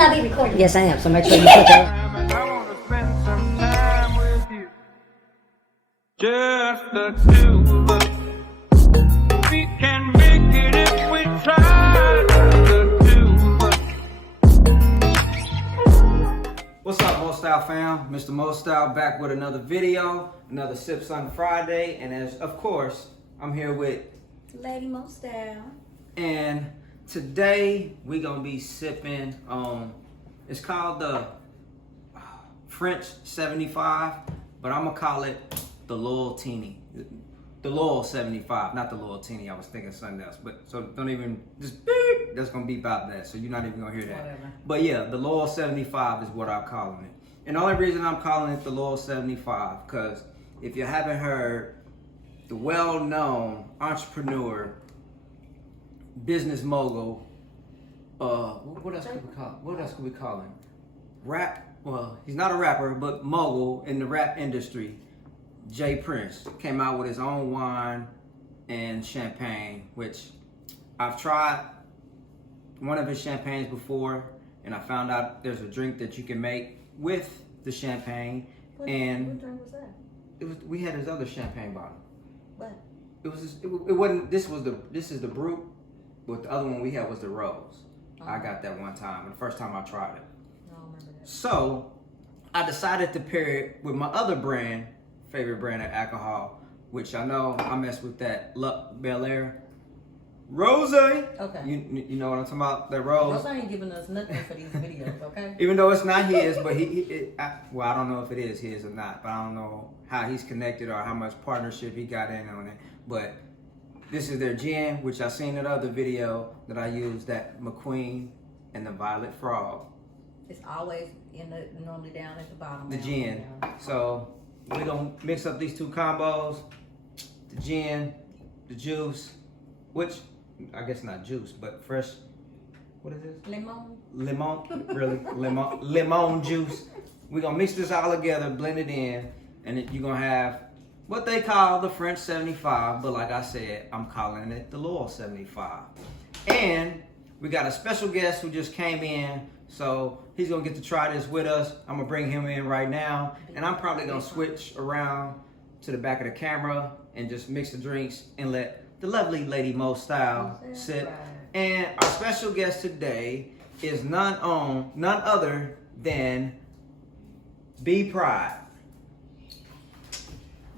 not be recording. Yes, I am. So make sure you put that. I wanna spend some time with you. Just the two of us. We can make it if we try. Just the two of us. What's up, Mo Style fam? Mr. Mo Style back with another video, another Sips on Friday, and as of course, I'm here with Lady Mo Style. and today we gonna be sipping it's called the French 75, but I'm gonna call it the Loyal75, not the Loyal, I was thinking something else, but so don't even just beep, that's gonna beep out that, so you're not even gonna hear that. Whatever. But yeah, the Loyal75 is what I'm calling it. And the only reason I'm calling it the Loyal75, because if you haven't heard, the well-known entrepreneur, business mogul, what else could we call? What else could we call him? Well, he's not a rapper, but mogul in the rap industry. Jay Prince came out with his own wine and champagne, which I've tried one of his champagnes before, and I found out there's a drink that you can make with the champagne. What drink was that? We had his other champagne bottle. What? It wasn't. This is the Brut, but the other one we had was the Rose. I got that one time, the first time I tried it. I don't remember that. So I decided to pair it with my other favorite brand of alcohol, which I know I mess with that Bel Air Rose. Okay. You know what I'm talking about? That Rose. Rose ain't giving us nothing for these videos, okay? Even though it's not his, but I don't know if it is his or not, but I don't know how he's connected or how much partnership he got in on it. But this is their gin, which I seen in the other video that I used, that McQueen and the Violet Frog. It's always normally down at the bottom. The gin. So we're gonna mix up these two combos, the gin, the juice, which I guess not juice, but fresh, what is this? Lemon, really, lemon juice. We're gonna mix this all together, blend it in, and you're gonna have what they call the French 75, but like I said, I'm calling it the Loyal75. And we got a special guest who just came in, so he's gonna get to try this with us. I'm gonna bring him in right now, and I'm probably gonna switch around to the back of the camera and just mix the drinks and let the lovely Lady Mo Style sit. And our special guest today is none other than B.PRIDE.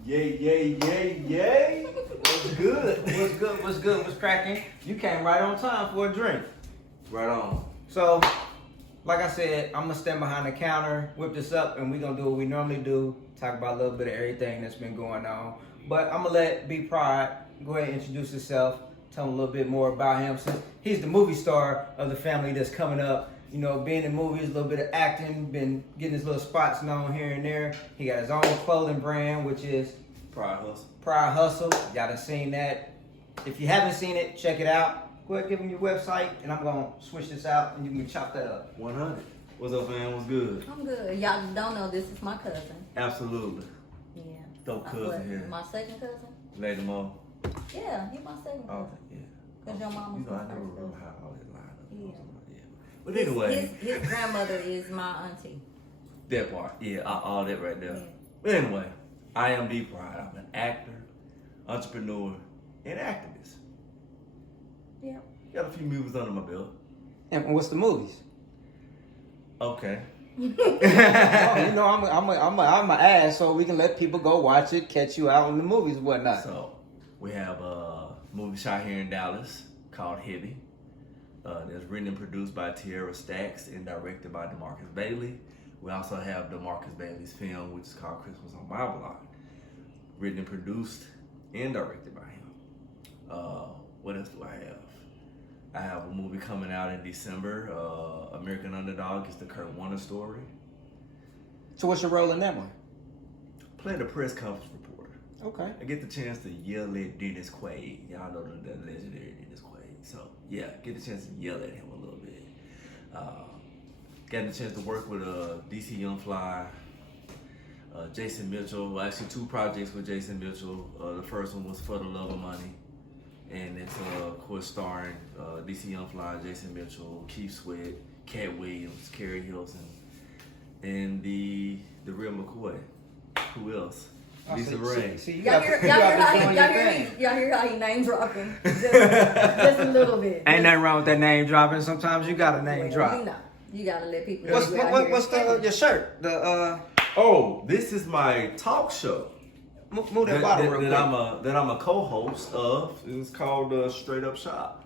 Yay, yay, yay, yay. What's good? What's cracking? You came right on time for a drink. Right on. So, like I said, I'm gonna stand behind the counter, whip this up, and we're gonna do what we normally do, talk about a little bit of everything that's been going on. But I'm gonna let B.PRIDE go ahead and introduce himself, tell him a little bit more about him, since he's the movie star of the family that's coming up. You know, being in movies, a little bit of acting, been getting his little spots known here and there. He got his own clothing brand, which is Pride Hustle. Pride Hustle. Y'all done seen that. If you haven't seen it, check it out. Go ahead, give him your website, and I'm gonna switch this out, and you can chop that up. 100. What's up, man? What's good? I'm good. Y'all don't know this is my cousin. Absolutely. Yeah. Dope cousin here. My second cousin? Lady Mo. Yeah, he my second Oh, cousin. yeah. Because your mom was You know, I my never first remember cousin. how all that lined up. Yeah. Yeah. But anyway, His grandmother is my auntie. that part. Yeah, all that right there. Yeah. But anyway, I am B.PRIDE. I'm an actor, entrepreneur, and activist. Yeah. Got a few movies under my belt. And what's the movies? Okay. Oh, you know, I'm a ass, so we can let people go watch it, catch you out in the movies and whatnot. So, we have a movie shot here in Dallas called Heavy. That's written and produced by Tierra Stacks and directed by DeMarcus Bailey. We also have DeMarcus Bailey's film, which is called Christmas on My Block. Written and produced and directed by him. What else do I have? I have a movie coming out in December, American Underdog. It's the Kurt Warner story. So what's your role in that one? Playing the press conference reporter. Okay. I get the chance to yell at Dennis Quaid. Y'all know the legendary Dennis Quaid. So, yeah, get the chance to yell at him a little bit. Got the chance to work with DC Young Fly, Jason Mitchell. Well, actually, 2 projects with Jason Mitchell. The first one was For the Love of Money. And it's, of course, starring DC Young Fly, Jason Mitchell, Keith Sweat, Cat Williams, Kerry Hilton, and the real McCoy. Who else? Lisa Ray. Y'all hear how he name dropping? Just a little bit. Ain't nothing wrong with that name dropping. Sometimes you got a name Well, drop. you know, you gotta let people know. What's your shirt? Oh, this is my talk show. Move that bottle real quick. That I'm a co-host of. It's called Straight Up Shop.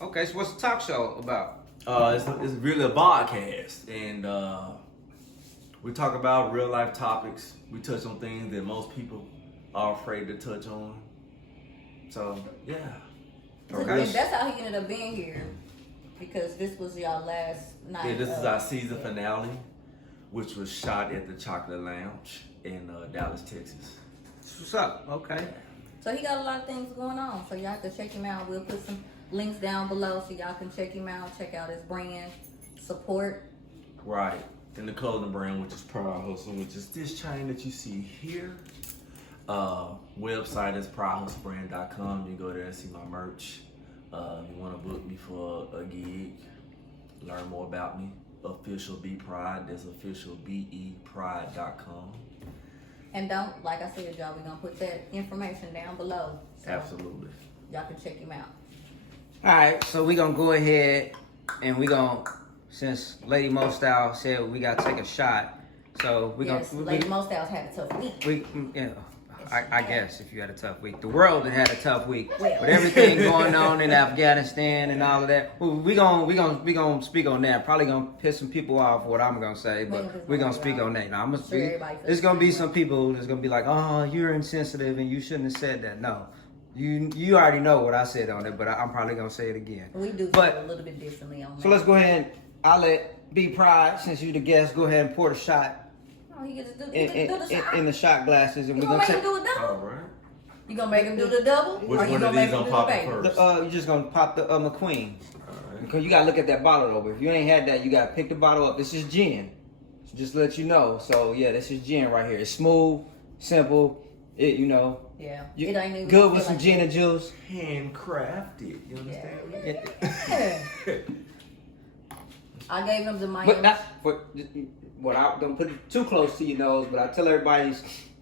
Okay, so what's the talk show about? It's really a podcast, and we talk about real life topics. We touch on things that most people are afraid to touch on. So yeah. Okay. And that's how he ended up being here, because this was y'all last night. Yeah, this is our season finale, which was shot at the Chocolate Lounge in Dallas, Texas. What's up? Okay. So he got a lot of things going on. So y'all have to check him out. We'll put some links down below so y'all can check him out, check out his brand, support. Right. And the clothing brand, which is Pride Hustle, which is this chain that you see here. Website is pridehustlebrand.com. You can go there and see my merch. If you want to book me for a gig, learn more about me. Official B.PRIDE. There's official BEPRIDE.com. And don't, like I said, y'all, we're going to put that information down below. So Absolutely. y'all can check him out. All right, so we're going to go ahead and we're going to, since Lady Mo Style said we got to take a shot, so we're Yes, going to... Lady Mo Styles had a tough week. I guess if you had a tough week. The world had a tough week. Well. With everything going on in Afghanistan and all of that. We're gonna speak on that. Probably gonna piss some people off what I'm gonna say, but we're gonna speak on that. Now, there's gonna be some people that's gonna be like, oh, you're insensitive and you shouldn't have said that. No. You already know what I said on it, but I'm probably gonna say it again. We do feel a little bit differently on that. So let's go ahead. I'll let B.PRIDE, since you're the guest, go ahead and pour the shot. Oh, he gets to do the shot. In the shot glasses, and You we're gonna gonna make him take. do a double? All right. You gonna make him do the double? Which or you one gonna of make these him on do the pop baby? first? You're just gonna pop the McQueen. All Because you gotta look at that bottle over. If you ain't had that, you gotta pick the bottle up. This is gin. So just to let you know. So yeah, this is gin right here. It's smooth, simple. It Yeah. You, It ain't even good with feel some like gin it. and juice. Handcrafted. You understand? Yeah. I gave him the But Miami. not for what I don't put it too close to your nose. But I tell everybody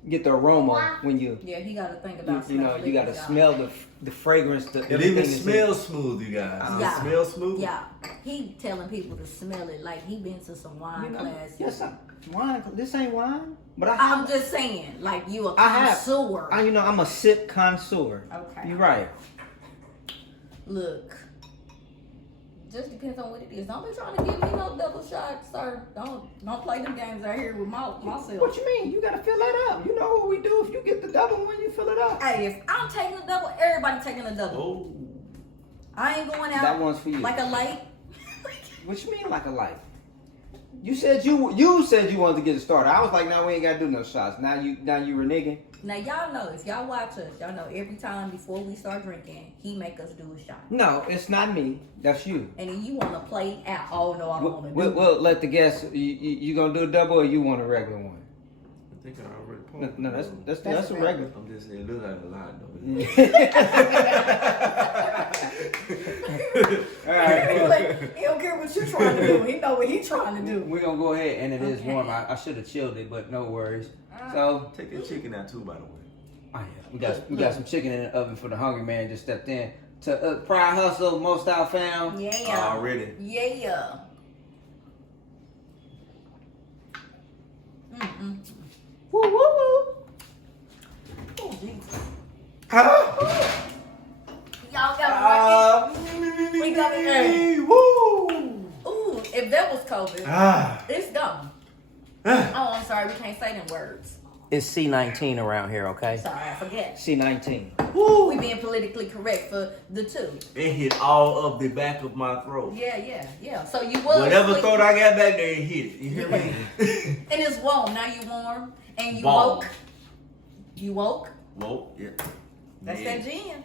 get the aroma when you. Yeah, he got to think about You know, you gotta smell the fragrance. It even smells smooth, you guys. Yeah. It smells smooth. Yeah, he telling people to smell it like he been to some wine classes. Yes, wine. This ain't wine. But I'm just saying, like you a I have. connoisseur. I'm a sip connoisseur. Okay. You're right. Look, just depends on what it is. Don't be trying to give me no double shots, sir. Don't play them games out here with myself. What you mean? You gotta fill that up. You know what we do if you get the double one, you fill it up. Hey, if I'm taking a double, everybody taking a double. Oh. I ain't going out. That one's for you. Like a light. What you mean like a light? You said you wanted to get it started. I was like, no, we ain't gotta do no shots. Now you reneging. Now y'all know, if y'all watch us, y'all know every time before we start drinking, he make us do a shot. No, it's not me. That's you. And then you want to play out. Oh no, I don't want to do it. We'll let the guests. You gonna do a double or you want a regular one? I think I already poured. No, that's a regular. I'm just saying, it looks like a lot though. All right. He don't care what you're trying to do. He know what he's trying to do. We're gonna go ahead, and it is Okay. warm. I should have chilled it, but no worries. So Take that chicken out too, by the way. oh, yeah. we got some chicken in the oven for the hungry man. Just stepped in to Pride Hustle, Mo Style Found. Yeah. Already. Yeah. Mm-mm. Woo woo woo. Oh, Jesus. Huh? Y'all got it. We got it. Hey. Woo. Ooh, if that was COVID, Ah. it's gone. Oh, I'm sorry. We can't say them words. It's C19 around here, okay? Sorry, I forget. C19. Woo! We being politically correct for the two. It hit all up the back of my throat. Yeah. So you was Whatever asleep, throat I got back there, it hit it. You hear me? and it's warm. Now you warm, and you Warm. woke. You woke. Whoa, yeah. That's Yeah. that gin.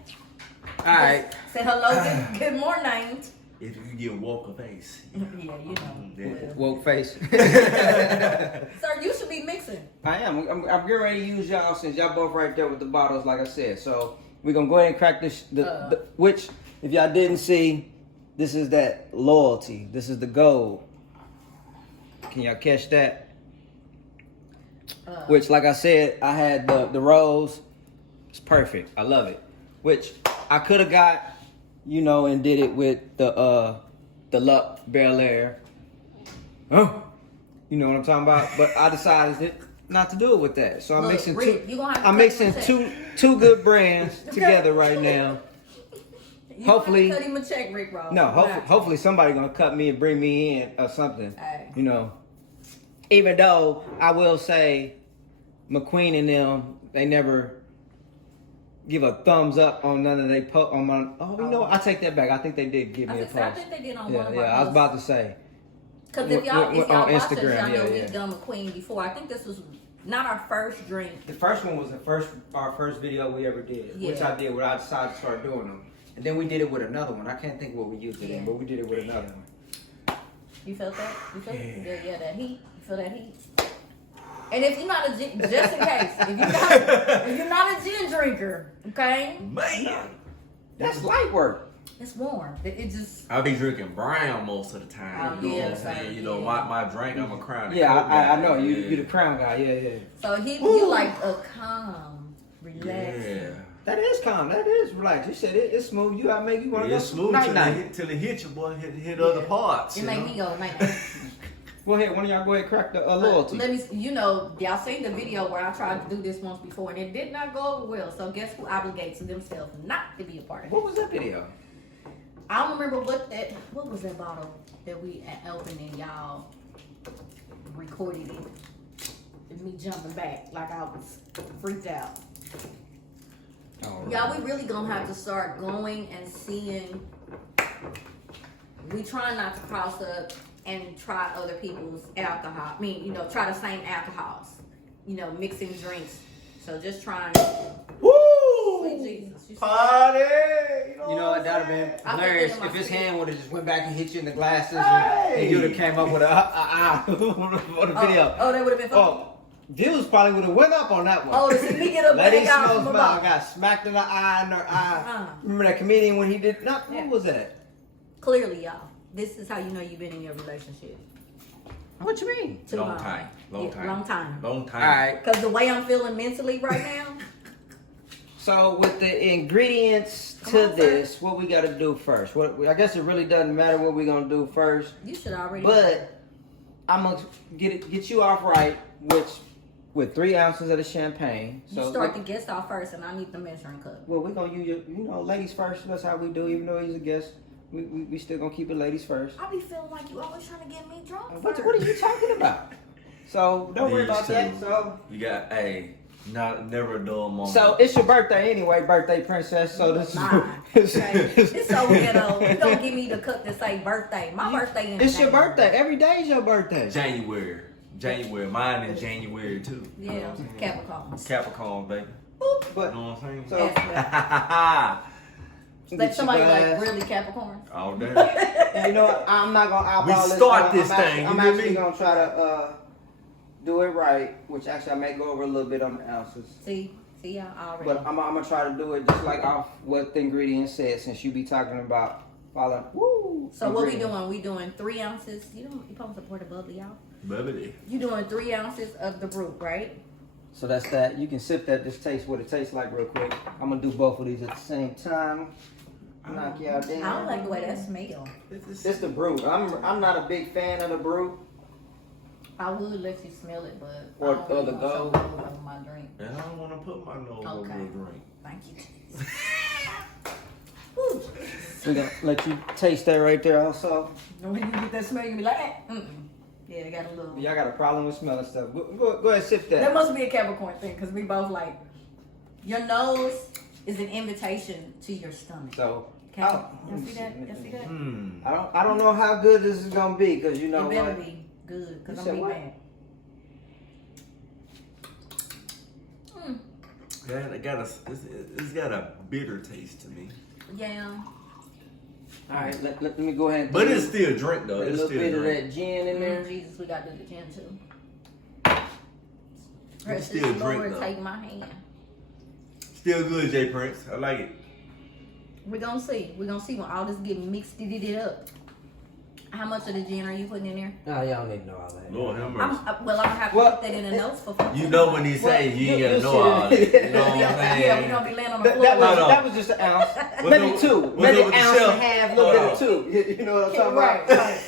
All right. Say hello. Good morning. If you get woke a face. Yeah, you know. Yeah. Woke face. Sir, you should be mixing. I am. I'm getting ready to use y'all since y'all both right there with the bottles, like I said. So we're gonna go ahead and crack this. Which, if y'all didn't see, This is that loyalty. This is the gold. Can y'all catch that? Which, like I said, I had the rose. It's perfect. I love it. Which I could have got, you know, and did it with the Luck Bel Air. Huh? You know what I'm talking about? But I decided not to do it with that. So I'm Look, mixing Rick, two. you gonna have to I'm cut mixing him a two good brands together right now. You Hopefully- cut him a check, Rick Ross. No, hopefully somebody gonna cut me and bring me in or something. Hey. You know. Even though I will say, McQueen and them, they never give a thumbs up on none of they post on my. Oh, you know, I take that back. I think they did give me a post. I think they did on one Yeah, of yeah. our I was posts. about to say. Because if y'all on watch us, Instagram, y'all know yeah, we've yeah. done McQueen before. I think this was not our first drink. The first one was our first video we ever did, which Yeah. I did where I decided to start doing them, and then we did it with another one. I can't think what we used it in, Yeah. but we did it with another one. You felt that? You felt Yeah. yeah, that heat. You feel that heat? And if you're not a gin, just in case, if you're not a gin drinker, okay, Man, That's light work. it's warm. It just I be drinking brown most of the time. Oh, You know yeah, what I'm saying? same, You know, yeah. my drink, I'm a crown. Yeah, Coke guy. I know you. Yeah. You the crown guy. Yeah, yeah. so you like a calm, relaxed. Yeah. That is calm. That is relaxed. You said it's smooth. You gotta make you want to Yeah, go it's smooth night till night. it hit you, boy. Hit other parts. It You make know? me go night. Go ahead. One of y'all go ahead and crack the loyalty. Let me, y'all seen the video where I tried to do this once before and it did not go over well. So guess who obligates themselves not to be a part of it? What was that video? I don't remember what was that bottle that we opened and y'all recorded it. And me jumping back like I was freaked out. Oh, Y'all, we really gonna have to start going and seeing. We try not to cross up and try other people's alcohol. I mean, try the same alcohols. Mixing drinks. So just trying. Woo! Sweet Jesus. You see Party! that? You know what? That'd have been I hilarious think if his in my hand would have just went back and hit you in the glasses Hey! and you'd have came up with for the video. Oh, that would have been fun. Oh, views probably would have went up on that one. Oh, to see me get a Lady bag out Snow's from a mouth bottle. got smacked in the eye and her eye. Uh-huh. Remember that comedian when he did? Yeah. What was that? Clearly, y'all. This is how you know you've been in your relationship. What you mean? Too Long long. time. Long Yeah, time. long time. Long time. All right. Because the way I'm feeling mentally right now, So with the ingredients Come to on, this, what we got to do first? I guess it really doesn't matter what we're gonna do first, you should already. but I'm gonna get you off right, with 3 ounces of the champagne. You start the guest off first, and I need the measuring cup. Well, we're gonna use ladies first. That's how we do. Even though he's a guest, we still gonna keep it ladies first. I be feeling like you always trying to get me drunk. What are you talking about? So don't worry about that. So. You got never a dull moment. So it's your birthday anyway, birthday princess. So this Mine. is Okay. It's so ghetto. You don't give me the cup to say birthday. My birthday in it's your January. birthday. Every day is your birthday. January. Mine in January too. Yeah, Capricorn. Capricorn, baby. But You know what I'm saying? so Like get somebody your like glass. really Capricorn. All day. And you know what? I'm not gonna eyeball this. start this I'm thing, I'm you hear actually me? gonna try to do it right, which actually I may go over a little bit on the ounces. See y'all already. But I'm gonna try to do it just like off what the ingredients said, since you be talking about following. Woo! So what we ingredients. doing? We doing 3 ounces. You supposed to pour the bubbly out. Bubbly. You doing 3 ounces of the brew, right? So that's that. You can sip that. Just taste what it tastes like real quick. I'm gonna do both of these at the same time. Knock y'all down. I don't like the way that smells. It's the brew. I'm not a big fan of the brew. I would let you smell it, but Or I don't really the want gold. some gold over my drink. And I don't want to put my nose over Okay. the drink. Thank you. Woo. We're gonna let you taste that right there also. And when you get that smell, you be like, mm-mm. Yeah, they got a little. Y'all got a problem with smelling stuff. Go ahead, sip That that. must be a Capricorn thing, because we both like, your nose is an invitation to your stomach. So, Okay? oh, Y'all see that? Y'all see that? I don't know how good this is gonna be, because you know It better what? be good, because You I'm said be what? mad. Yeah, it's got a bitter taste to me. Yeah. All right, let me go ahead and But do it's still a drink though. a It's little still bit a of drink. that gin in there. Jesus, we got to do the gin too. It's Precious still a drink Lord, though. take my hand. Still good, J Prince. I like it. We're gonna see. We're gonna see when all this get mixed it up. How much of the gin are you putting in there? No, y'all need to know all that. Lord have I'm mercy. gonna have to put that in the notes for folks. You know when he say you ain't gotta know all that. You know what I'm saying? Yeah, we're gonna be laying on the floor. That was just an ounce. Maybe two. what's Maybe up with an the ounce shelf? and a half, a little bit of two. You know what I'm talking Right, about? right.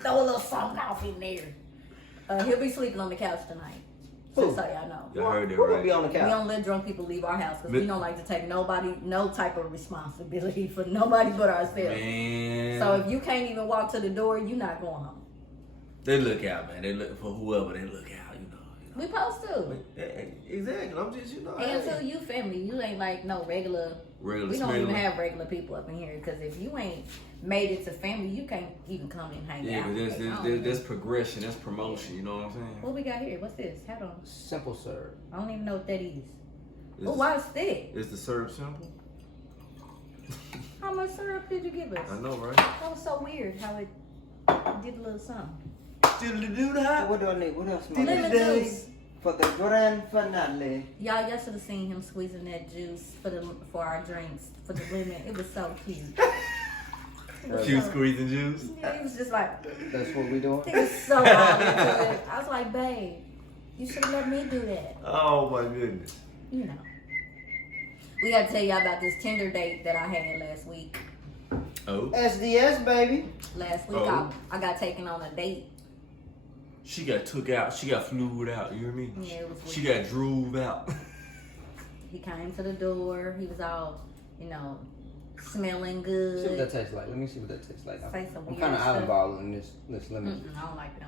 Throw a little something off in there. He'll be sleeping on the couch tonight. Who? Just so y'all know. Y'all heard that Who will right. be on the We couch? don't let drunk people leave our house because we don't like to take no type of responsibility for nobody but ourselves. Man. So if you can't even walk to the door, you're not going home. They look out, man. They look for whoever they look out, you know. We supposed to. Exactly. I'm just, you know. And to you family, you ain't like no regular. Regular We don't even smuggler. have regular people up in here because if you ain't made it to family, you can't even come and hang Yeah, out. but there's progression, there's promotion, you know what I'm saying? What we got here? What's this? Hold on. Simple serve. I don't even know what that is. Is Oh, why it's thick? Is the syrup simple? How much syrup did you give us? I know, right? That was so weird how it did a little something. Diddly-doo that. What do I need? What else? Lemon juice. For the grand finale. Y'all should have seen him squeezing that juice for our drinks for the lemon. It was so cute. It was Juice so- squeezing juice. Yeah, he was just like, That's what we doing? he was so all into it. I was like, babe, you should have let me do that. Oh my goodness. You know. We got to tell y'all about this Tinder date that I had last week. Oh. SDS, baby. Last week, Oh. I got taken on a date. She got took out. She got flued out. You hear me? Yeah, it was She weird. got drooled out. He came to the door. He was all, smelling See what that good. tastes like. Let me see what that tastes like. Say some I'm weird kind of stuff. eyeballing this lemon. Mm-mm, I don't like that.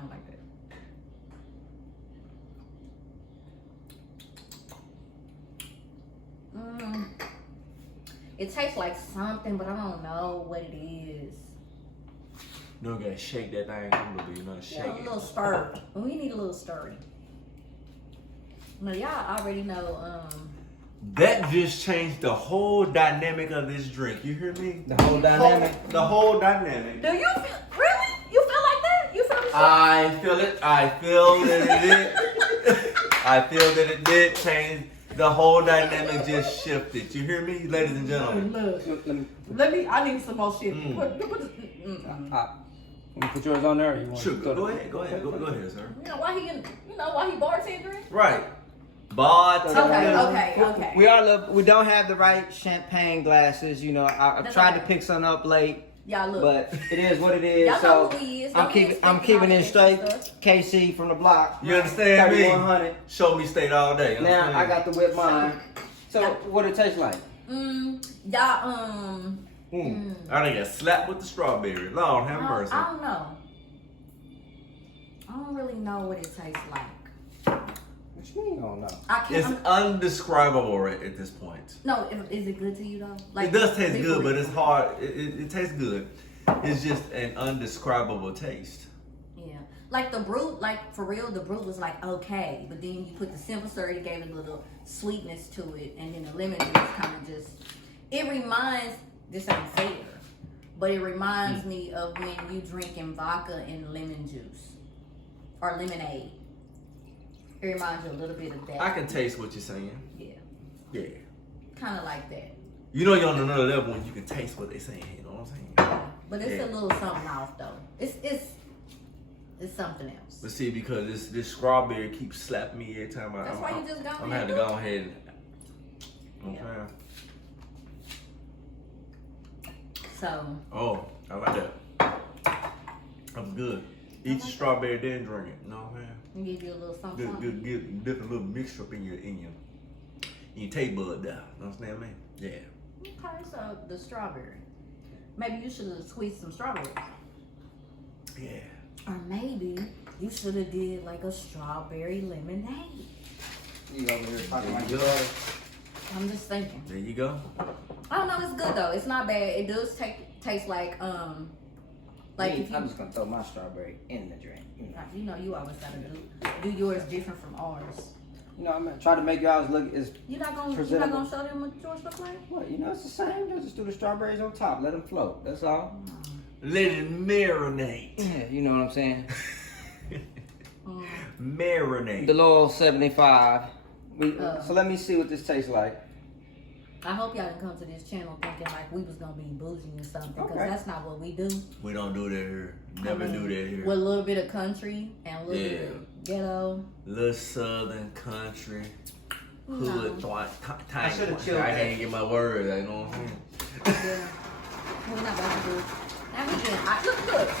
It tastes like something, but I don't know what it is. You know, you gotta shake that thing a little bit. You know, shake Yeah, a it. little stir. We need a little stirring. Now, y'all already know, That just changed the whole dynamic of this drink. You hear me? The whole dynamic. The whole dynamic. do you feel, really? You feel like that? You feel the shit? I feel it. I feel that it did. I feel that it did change. The whole dynamic just shifted. You hear me, ladies and gentlemen? Let me, I need some more shit. Mm. Let me put yours on there. Or you want Sure. to Go ahead. Go ahead, sir. You know why he bartendering? Right. Bartender. Okay. We don't have the right champagne glasses. You know, I That's tried to okay. pick something up late, Y'all look. but it is what it is. Y'all know So who he is. I'm Don't be keeping expecting it all straight. that stuff. KC from the block. You understand me? 3100. Show me state all day. You Now understand? I got to whip mine. So Yeah. what it tastes like? Y'all, I done got slapped with the strawberry. Lord have mercy. I don't know. I don't really know what it tastes like. What you mean you don't know? I can't. It's undescribable at this point. No, is it good to you though? It does taste be good, for but real. it's hard. It tastes good. It's just an undescribable taste. Yeah, like the brute, like for real, the brute was like okay, but then you put the simple syrup, it gave it a little sweetness to it, and then the lemon juice kind of just. It reminds. This ain't fair, but it reminds me of when you drinking vodka and lemon juice or lemonade. It reminds you a little bit of that. I can taste what you're saying. Yeah, Yeah. kind of like that. You know you're on another level when you can taste what they're saying. You know what I'm saying? But it's Yeah. a little something off though. It's something else. But see, because this strawberry keeps slapping me every time That's why you just go I'm ahead gonna have to and do go ahead and. Yeah. Okay. So Oh, I like that. That's good. Eat the strawberry, then drink it. You know what I'm saying? give you a little something. Good, get different little mixture up in your taste bud there. You understand me? Yeah. Okay, so the strawberry. Maybe you should have squeezed some strawberries. Yeah. Or maybe you should have did like a strawberry lemonade. You over here talking like There you you go. I'm just thinking. There you go. I don't know, it's good though. It's not bad. It does taste like if I'm you just gonna throw my strawberry in the drink. you always gotta do yours different from ours. You know, I'm gonna try to make y'all look as You're not gonna presentable. show them what yours look like? What? You know, it's the same. Just do the strawberries on top. Let them float. That's all. Let it marinate. Yeah, you know what I'm saying. Marinate. The Loyal 75. Uh. So let me see what this tastes like. I hope y'all didn't come to this channel thinking like we was gonna be bougie or something, because Okay. that's not what we do. We don't do that here. Never do that here. With a little bit of country and a little bit of ghetto. Little southern country. No. Hood I should've chilled I that. can't get my words. I know what I'm saying. Yeah. We're not about to do it. Now we can.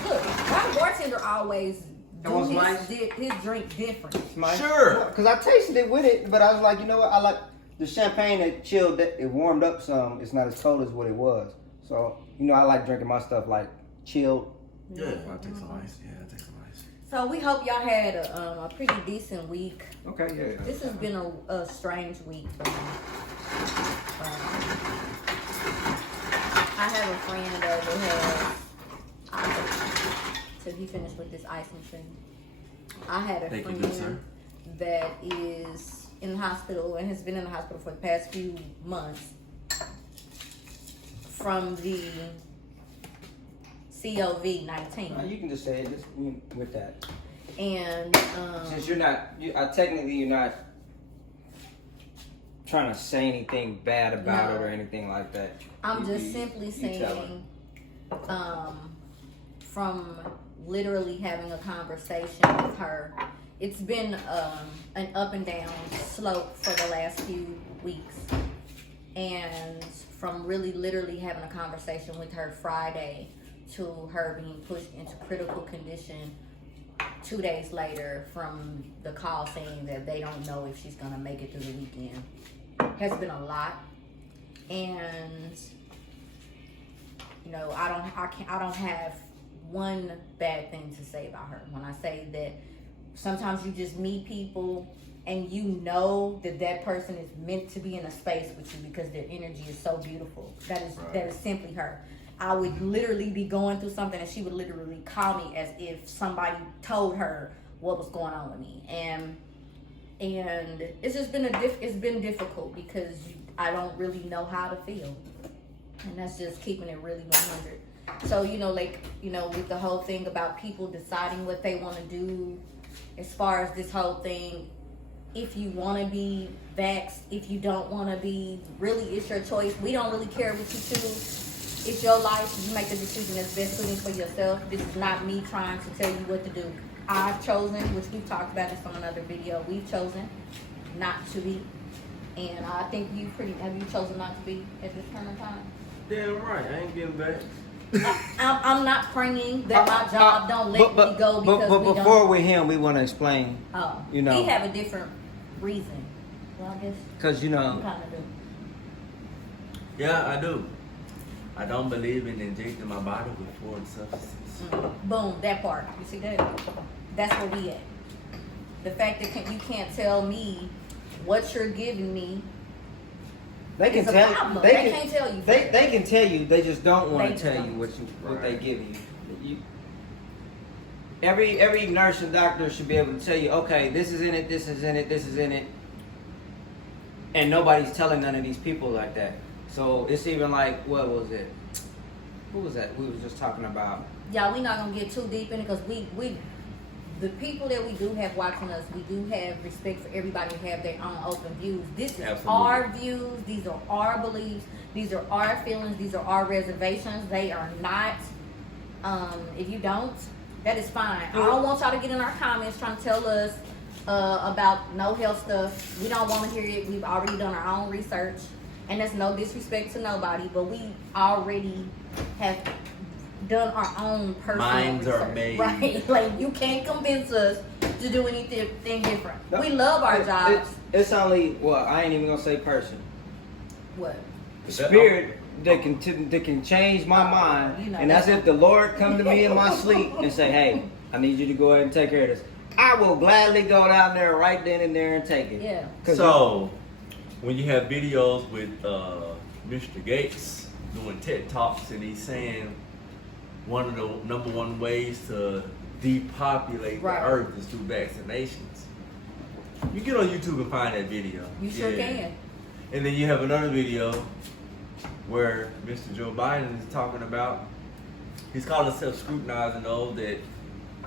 Look. Why the bartender always That was do nice. his drink different? Sure. Because I tasted it with it, but I was like, you know what? I like the champagne that chilled, it warmed up some. It's not as cold as what it was. So, you know, I like drinking my stuff like chilled. Yeah, I'll take some ice. Yeah, I'll take some ice. So we hope y'all had a pretty decent week. Okay, yeah. This has been a strange week for me. I have a friend over here. Till he finished with this ice machine. I had a Thank you, friend good sir. that is in the hospital and has been in the hospital for the past few months from the COVID-19. You can just say it just with that. And Since you're not, technically you're not trying to say anything bad about No. it or anything like that. I'm You- just you- simply you tell her. saying, from literally having a conversation with her, it's been an up and down slope for the last few weeks. And from really literally having a conversation with her Friday to her being pushed into critical condition 2 days later from the call saying that they don't know if she's gonna make it through the weekend, has been a lot. And you know, I don't have one bad thing to say about her. When I say that sometimes you just meet people and you know that that person is meant to be in a space with you because their energy is so beautiful. That is simply her. I would literally be going through something and she would literally call me as if somebody told her what was going on with me. And it's just been it's been difficult because I don't really know how to feel. And that's just keeping it really 100. So, with the whole thing about people deciding what they want to do, as far as this whole thing, if you want to be vaxxed, if you don't want to be, really it's your choice. We don't really care what you choose. It's your life. You make the decision that's best suiting for yourself. This is not me trying to tell you what to do. I've chosen, which we've talked about this on another video, we've chosen not to be. And I think have you chosen not to be at this current time? Damn right. I ain't getting back. I'm not praying that my job don't let me go because but we before don't. we're him, we want to explain. Oh, you know. he have a different reason. Well, I guess Because, you you know, kind of do. Yeah, I do. I don't believe in injecting my body with foreign substances. Boom, that part. You see that? That's where we at. The fact that you can't tell me what you're giving me. they can It's a tell problem. they They can, can't tell you. They can tell you, they just don't want They to tell don't. you what they Right. give you. Every nurse and doctor should be able to tell you, okay, this is in it, this is in it, this is in it. And nobody's telling none of these people like that. So it's even like, what was it? Who was that we was just talking about? Yeah, we're not gonna get too deep in it because we the people that we do have watching us, we do have respect for everybody to have their own open views. This is Absolutely. our views, these are our beliefs, these are our feelings, these are our reservations. They are not, if you don't, that is fine. I don't want y'all to get in our comments trying to tell us about no health stuff. We don't want to hear it. We've already done our own research. And that's no disrespect to nobody, but we already have done our own personal Minds are research, made. right? Like, you can't convince us to do anything different. We love our jobs. It's only, well, I ain't even gonna say person. What? Spirit that can change my mind, You know, and that's if the Lord come to me in my sleep and say, "Hey, I need you to go ahead and take care of this." I will gladly go down there right then and there and take it. Yeah. 'Cause So, when you have videos with Mr. Gates doing TED Talks and he's saying one of the number one ways to depopulate Right. the earth is through vaccinations. You get on YouTube and find that video. You sure can. And then you have another video where Mr. Joe Biden is talking about, he's calling himself scrutinizing those that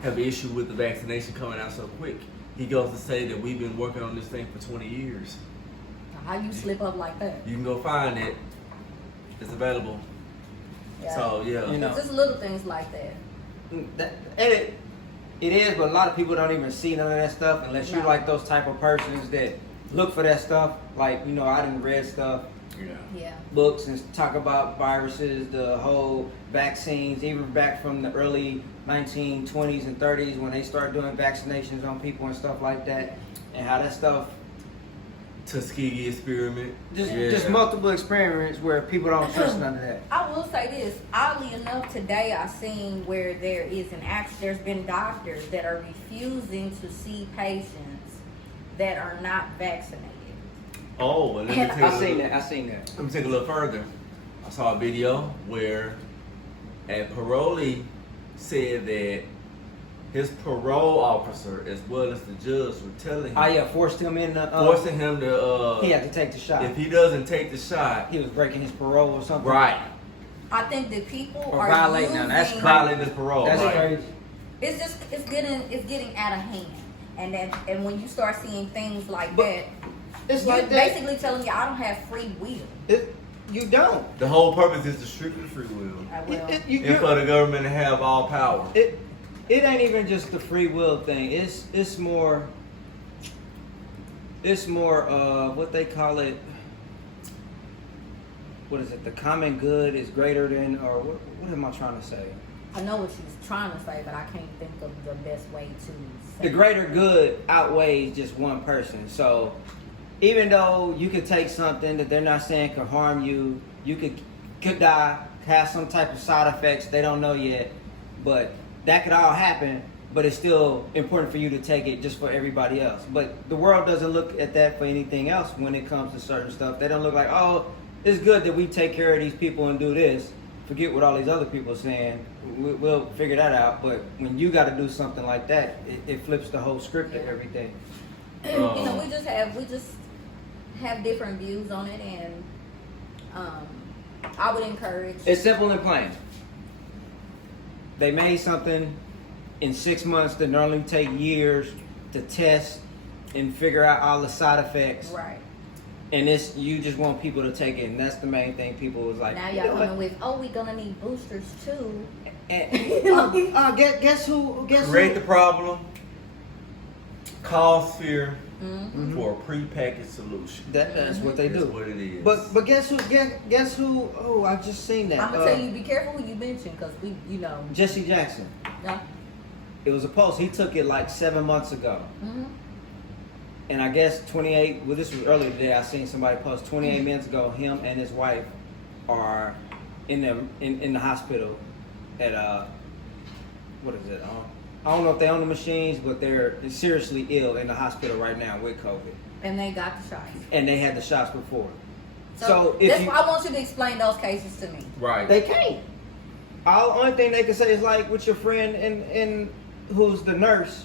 have issue with the vaccination coming out so quick. He goes to say that we've been working on this thing for 20 years. How you slip up like that? You can go find it. It's available. Yeah. So yeah, You know. It's just little things like that. It is, but a lot of people don't even see none of that stuff unless you're No. like those type of persons that look for that stuff. Like, you know, I done read stuff, Yeah. books and talk about viruses, the whole vaccines, even back from the early 1920s and 30s when they started doing vaccinations on people and stuff like that, and how that stuff, Tuskegee experiment. just multiple experiments where people don't trust none of that. I will say this. Oddly enough, today I seen where there's been doctors that are refusing to see patients that are not vaccinated. Oh, and let me take I seen that. Let me take a little further. I saw a video where a parolee said that his parole officer, as well as the judge, were telling him, Forced him in the, forcing him to, he had to take the shot. if he doesn't take the shot, He was breaking his parole or something. right, I think that people Or are violating using, them. That's crazy. violating his parole. That's right. crazy. it's getting out of hand. And when you start seeing things like But that, It's you're like that. basically telling me I don't have free will. You don't. The whole purpose is to strip the free will. I will. And for the government to have all power. It ain't even just the free will thing. It's more what they call it. What is it? The common good is greater than, or what am I trying to say? I know what she's trying to say, but I can't think of the best way to say The greater good outweighs just one person. So even though you could take something that they're not saying could harm you, you could die, have some type of side effects they don't know yet, but that could all happen. But it's still important for you to take it just for everybody else. But the world doesn't look at that for anything else when it comes to certain stuff. They don't look like, oh, it's good that we take care of these people and do this. Forget what all these other people are saying. We'll figure that out. But when you got to do something like that, it flips the whole script of everything. you know, we just have different views on it, and I would encourage. It's simple and plain. They made something in 6 months that normally take years to test and figure out all the side effects. Right. And this, you just want people to take it, and that's the main thing. People was like, Now you y'all know coming what? with, oh, we gonna need boosters too. And, guess who? Create the problem, cause fear Mm-hmm. for a prepackaged solution. That's what they That's do. what it is. But guess who? Guess who? Oh, I just seen that. I'm gonna tell you, be careful who you mention, because we, you know. Jesse Jackson. Yeah. It was a post. He took it like 7 months ago. Mm-hmm. And I guess 28, well, this was earlier today. I seen somebody post 28 minutes ago. Him and his wife are in the hospital at what is it? I don't know if they own the machines, but they're seriously ill in the hospital right now with COVID. And they got the shots. And they had the shots before. So if that's you, why I want you to explain those cases to me. right. they can't. Only thing they can say is like with your friend and who's the nurse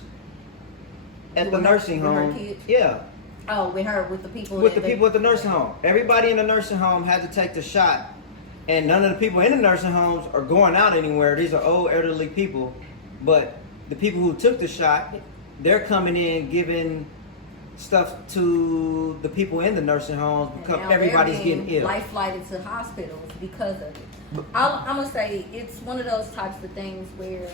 at the nursing With her home. kids? Yeah. Oh, with the people. With the people at the nursing home. Everybody in the nursing home had to take the shot. And none of the people in the nursing homes are going out anywhere. These are old, elderly people. But the people who took the shot, they're coming in giving stuff to the people in the nursing homes because Now everybody's they're getting being ill. life flighted to hospitals because of it. I'm gonna say it's one of those types of things where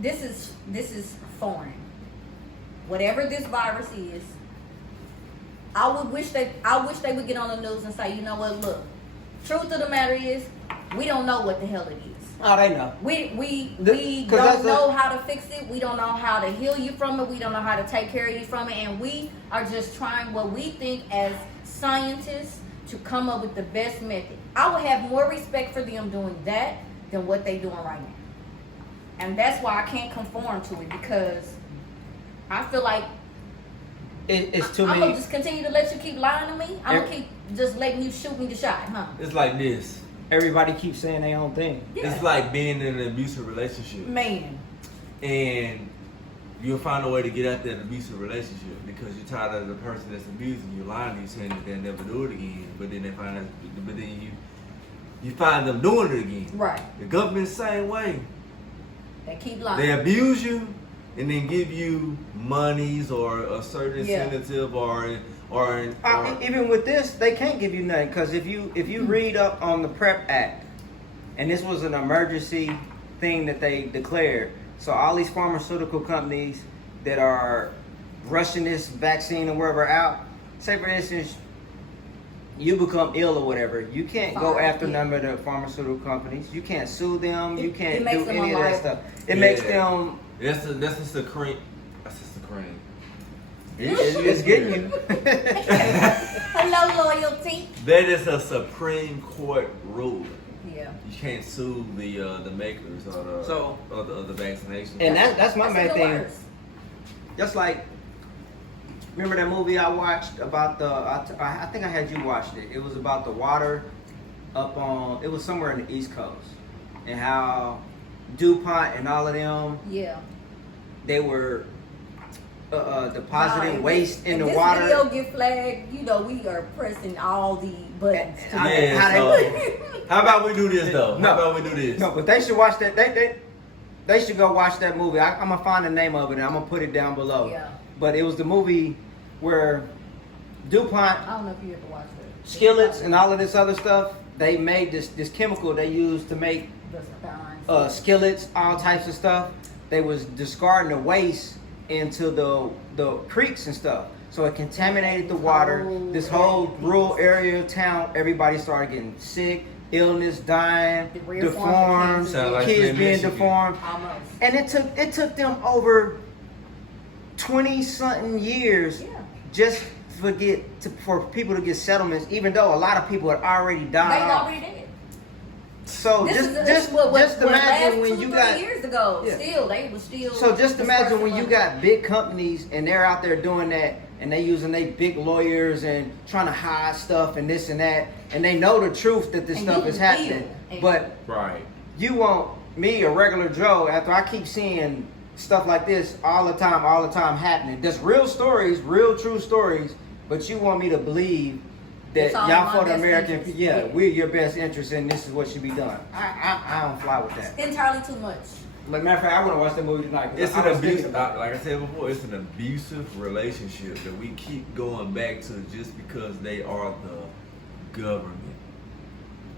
this is foreign. Whatever this virus is, I wish they would get on the news and say, you know what, look, truth of the matter is, we don't know what the hell it is. Oh, they know. We 'cause that's don't know how to fix it. We don't know how to heal you from it. We don't know how to take care of you from it. And we are just trying what we think as scientists to come up with the best method. I would have more respect for them doing that than what they're doing right now. And that's why I can't conform to it, because I feel like It's too I'm many. gonna just continue to let you keep lying to me. I'm gonna keep just letting you shoot me the shot, huh? It's like this. Everybody keeps saying their own thing. Yeah. It's like being in an abusive relationship. Man. And you'll find a way to get out that abusive relationship because you're tired of the person that's abusing you, lying to you, saying that they'll never do it again. But then you find them doing it again. Right. The government's the same way. They keep lying. They abuse you and then give you monies or a certain Yeah. incentive or Even with this, they can't give you nothing because if you read up on the PrEP Act, and this was an emergency thing that they declared, so all these pharmaceutical companies that are rushing this vaccine or wherever out, say for instance, you become ill or whatever, you can't go after none of the pharmaceutical companies. You can't sue them. You can't do any of that stuff. It makes them. That's just the cream. That's just the cream. It's getting you. Hello, loyalty. That is a Supreme Court rule. Yeah. You can't sue the makers of the vaccination. And that's my main thing. Worst. Just like, remember that movie I watched about I think I had you watched it. It was about the water up on, it was somewhere in the East Coast. And how DuPont and all of them, they were depositing waste in the water. If this video get flagged, you know we are pressing all the buttons. How about we do this though? No. How about we do this? No, but they should watch that. They should go watch that movie. I'm gonna find the name of it and I'm gonna put it down below. Yeah. But it was the movie where DuPont, I don't know if you ever watched it. skillets and all of this other stuff, they made this chemical they used to make skillets, all types of stuff. They was discarding the waste into the creeks and stuff. So it contaminated the water. This whole rural area of town, everybody started getting sick, illness, dying, deformed, kids being deformed. Almost. And it took them over 20-something years just for people to get settlements, even though a lot of people had already died. They already did. So just imagine when you got years ago. Still, they were still. So just imagine when you got big companies and they're out there doing that, and they using their big lawyers and trying to hide stuff and this and that, and they know the truth that this stuff is happening. But you want me, a regular Joe, after I keep seeing stuff like this all the time happening. There's real stories, real true stories, but you want me to believe that y'all for the American people, we're your best interest and this is what should be done. I don't fly with that. Entirely too much. But matter of fact, I want to watch that movie tonight. It's an abusive, like I said before, it's an abusive relationship that we keep going back to just because they are the government.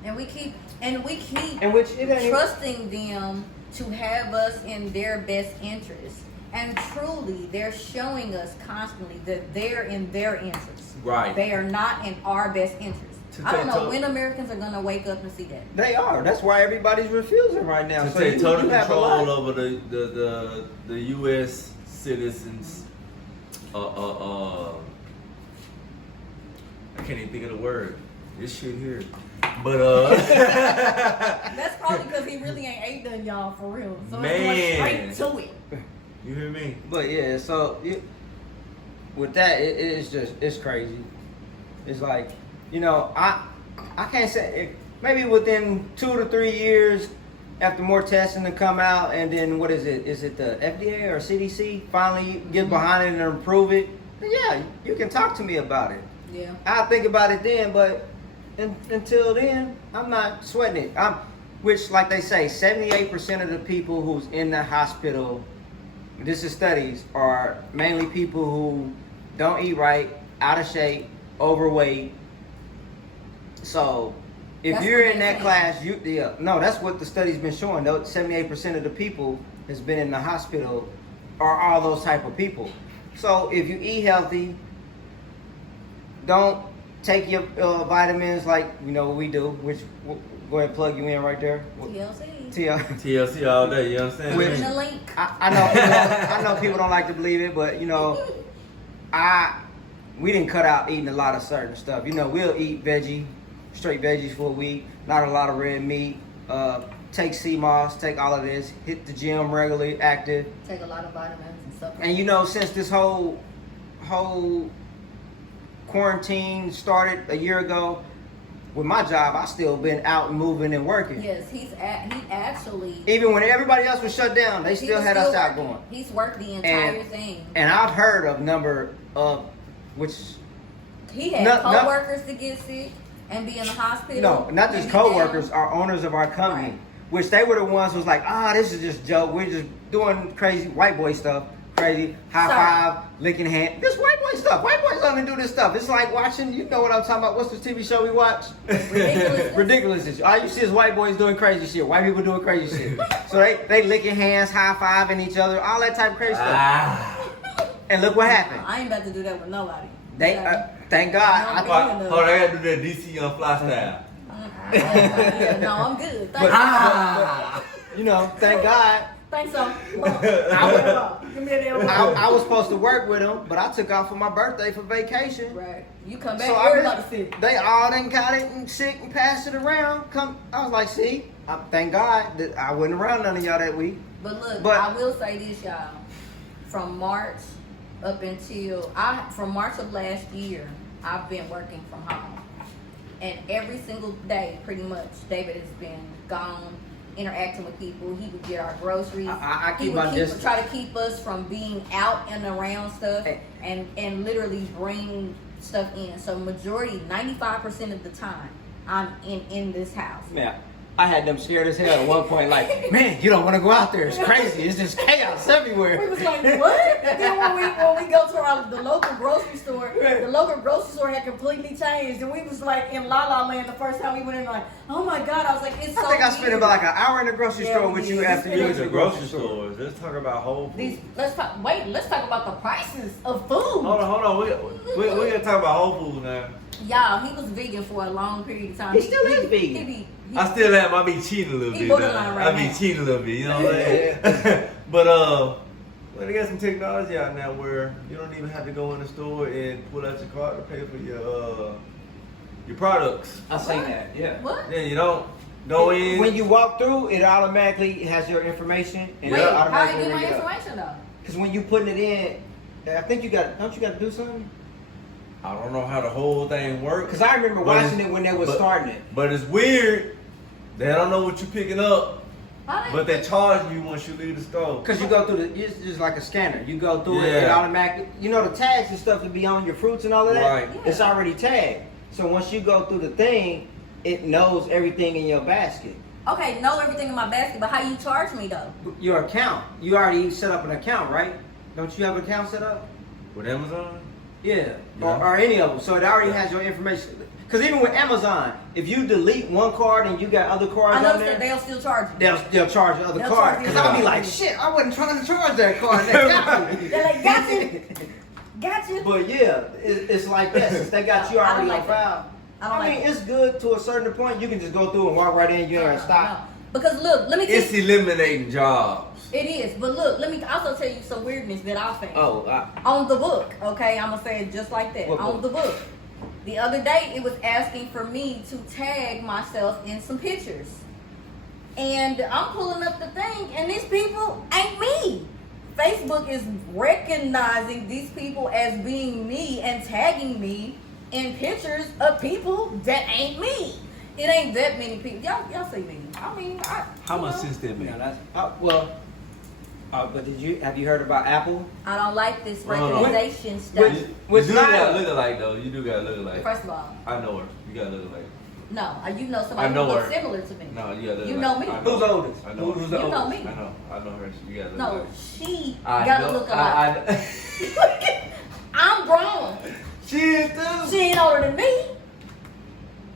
And we keep trusting them to have us in their best interest. And truly, they're showing us constantly that they're in their interest. Right. They are not in our best interest. I don't know when Americans are going to wake up and see that. They are. That's why everybody's refusing right now. To So take total you have a control lot. over the U.S. citizens. I can't even think of the word. This shit here. But That's probably because he really ain't ate none, y'all, for real. So it's going straight to it. You hear me? But yeah, so with that, it's crazy. It's like, you know, I can't say maybe within 2 to 3 years after more testing to come out, and then what is it? Is it the FDA or CDC finally get behind it and improve it? Yeah, you can talk to me about it. Yeah. I'll think about it then, but until then, I'm not sweating it. Which, like they say, 78% of the people who's in the hospital, this is studies, are mainly people who don't eat right, out of shape, overweight. So if you're in that class, that's what the study's been showing. 78% of the people that's been in the hospital are all those type of people. So if you eat healthy, don't take your vitamins like we do, which go ahead and plug you in right there. TLC all day, you understand? In the link. I know people don't like to believe it, but we didn't cut out eating a lot of certain stuff. We'll eat straight veggies for a week, not a lot of red meat, take sea moss, take all of this, hit the gym regularly, active. Take a lot of vitamins and stuff. And since this whole quarantine started a year ago, with my job, I still been out and moving and working. Yes, he actually. Even when everybody else was shut down, they still had us out going. He's worked the entire thing. And I've heard of number of which. He had co-workers to get sick and be in the hospital. No, not just co-workers, our owners of our company, which they were the ones who was like, this is just joke. We're just doing crazy white boy stuff. crazy. High Sir. five, licking hand. This white boy stuff. White boys only do this stuff. It's like watching, you know what I'm talking about. What's the TV show we watch? Ridiculous. Ridiculous. All you see is white boys doing crazy shit. White people doing crazy shit. So they licking hands, high fiving each other, all that type of crazy stuff. Ah. And look what happened. I ain't about to do that with nobody. They, thank God. No, I no. thought, Hold on, I gotta do that DC on fly style. Yeah, no, I'm good. Thanks. Ah. you know, thank God. Thanks, so. Give me I was supposed to work with them, but I took off for my birthday for vacation. Right. You come back, So everybody sick. they all done got it and sick and passed it around. I was like, see, thank God that I wasn't around none of y'all that week. But look, But- I will say this, y'all. From March up until from March of last year, I've been working from home, and every single day, pretty much, David has been gone, interacting with people. He would get our groceries. I He keep would my distance. try to keep us from being out and around stuff, and literally bring stuff in. So majority, 95% of the time, I'm in this house. Yeah. I had them scared as hell at one point, like, man, you don't want to go out there. It's crazy. It's just chaos We everywhere. was like, what? Then when we go to the local grocery store, the local grocery store had completely changed, and we was like in La La Land the first time we went in. Like, oh my God! I was like, it's so. I think I spent weird. about like an hour in the grocery Yeah, store we with you did. after you went to the grocery store. stores. Let's talk about Whole Foods. Let's talk about the prices of food. Hold on. We gonna talk about Whole Foods now. Y'all, he was vegan for a long period of time. He still is vegan. I still am. I be cheating a little He bit. borderline right I be now. cheating a little bit. You know what I'm saying? But well, they got some technology out now where you don't even have to go in the store and pull out your card to pay for your products. I say that, yeah. What? Yeah, you don't go in. When you walk through, it automatically has your information. And Wait, it how automatically do you get my ring it up. information though? Because when you putting it in, I think don't you got to do something? I don't know how the whole thing works. Because I remember But watching it's- it when they was but- starting it. But it's weird. They don't know what you're picking up, How but they charge you once you leave the store. Because you go through it's just like a scanner. You go through it Yeah. automatically. You know the tags and stuff to be on your fruits and all of that? Right. Yeah. It's already tagged. So once you go through the thing, it knows everything in your basket. Okay, know everything in my basket, but how you charge me though? Your account. You already set up an account, right? Don't you have an account set up? With Amazon? Yeah. Yeah. Or any of them. So it already has your information. Because even with Amazon, if you delete one card and you got other cards I know on that there, they'll still charge you. they'll charge the other They'll card. charge Because you. I'll be like, shit, I wasn't trying to charge that card. They got me. They're like, got you. Got you. But yeah, it's like that. Since they got you I don't already like on that. file. I don't I like mean, it. it's good to a certain point. You can just go through and walk right in. You ain't gotta stop. No. Because look, let me tell It's you. eliminating jobs. It is, but look, let me also tell you some weirdness that I found. Oh, On the book, okay? I'm gonna say it just like that. What On book? the book. The other day, it was asking for me to tag myself in some pictures. And I'm pulling up the thing, and these people ain't me. Facebook is recognizing these people as being me and tagging me in pictures of people that ain't me. It ain't that many people. Y'all see me. I mean, How much sense that make? yeah, that's but have you heard about Apple? I don't like this No, no. recommendation stuff. Which you do not- gotta look alike though. You do gotta look alike. First of all, I know her. You gotta look alike. no, you know I somebody who know looks her. similar to me. No, you gotta look You alike. know me. I Who's oldest? I know. Who's her. the You know oldest? me. I know her. You gotta look No, alike. she I gotta know- look alike. I'm grown. She is too. She ain't older than me.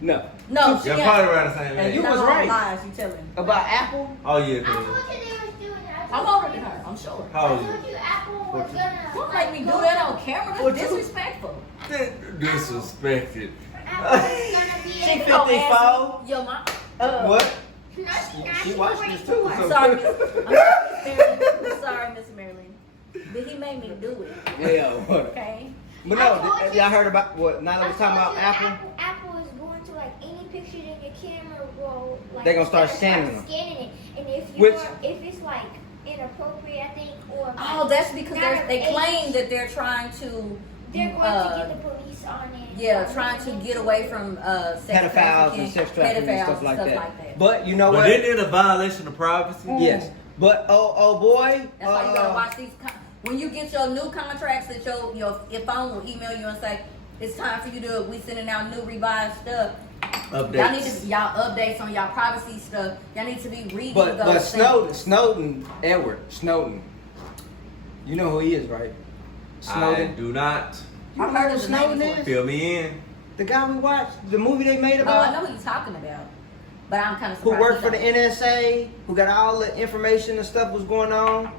No. No, she You're ain't. probably around the same And age. you Not was all right. lies you telling. About Apple? Oh yeah, I cause told you they was doing that. I'm older than her. I'm sure. how I old told you Apple was gonna. Don't make me do that on camera. What That's you- disrespectful. are you? Disrespected. Apple was gonna be She able. feel- 54? Yo, mom. What? No, she's not. She She's watched this too. 44. So. Sorry, I'm sorry, Miss Marilyn. But he made me do it. Yeah. What? Okay. But I no, told you- y'all heard about what? Now that we're talking about Apple. Apple is going to like any picture in your camera roll. Like, They gonna start scanning them. Scanning it, and if Which- if it's like inappropriate, I think, or Oh, that's because matter of they claim age, that they're trying to. they're going to get the police on it. Yeah, trying to get away from sex Pedophiles trafficking, and sex trafficking and pedophiles stuff like that. But you know But what? then in a violation of privacy. Yes. But oh boy. That's why you gotta watch these. When you get your new contracts, that your phone will email you and say it's time for you to. We sending out new revised stuff. Updates. Y'all need to y'all updates on y'all privacy stuff. Y'all need to be reading But those Snowden, things. Snowden, You know who he is, right? I Snowden. do not. You I know heard who of the name Snowden before. is? Fill me in. The guy we watched, the movie they made Oh, about. I know what you're talking about, but I'm kind of Who surprised. worked he for the don't. NSA, who got all the information and stuff was going on,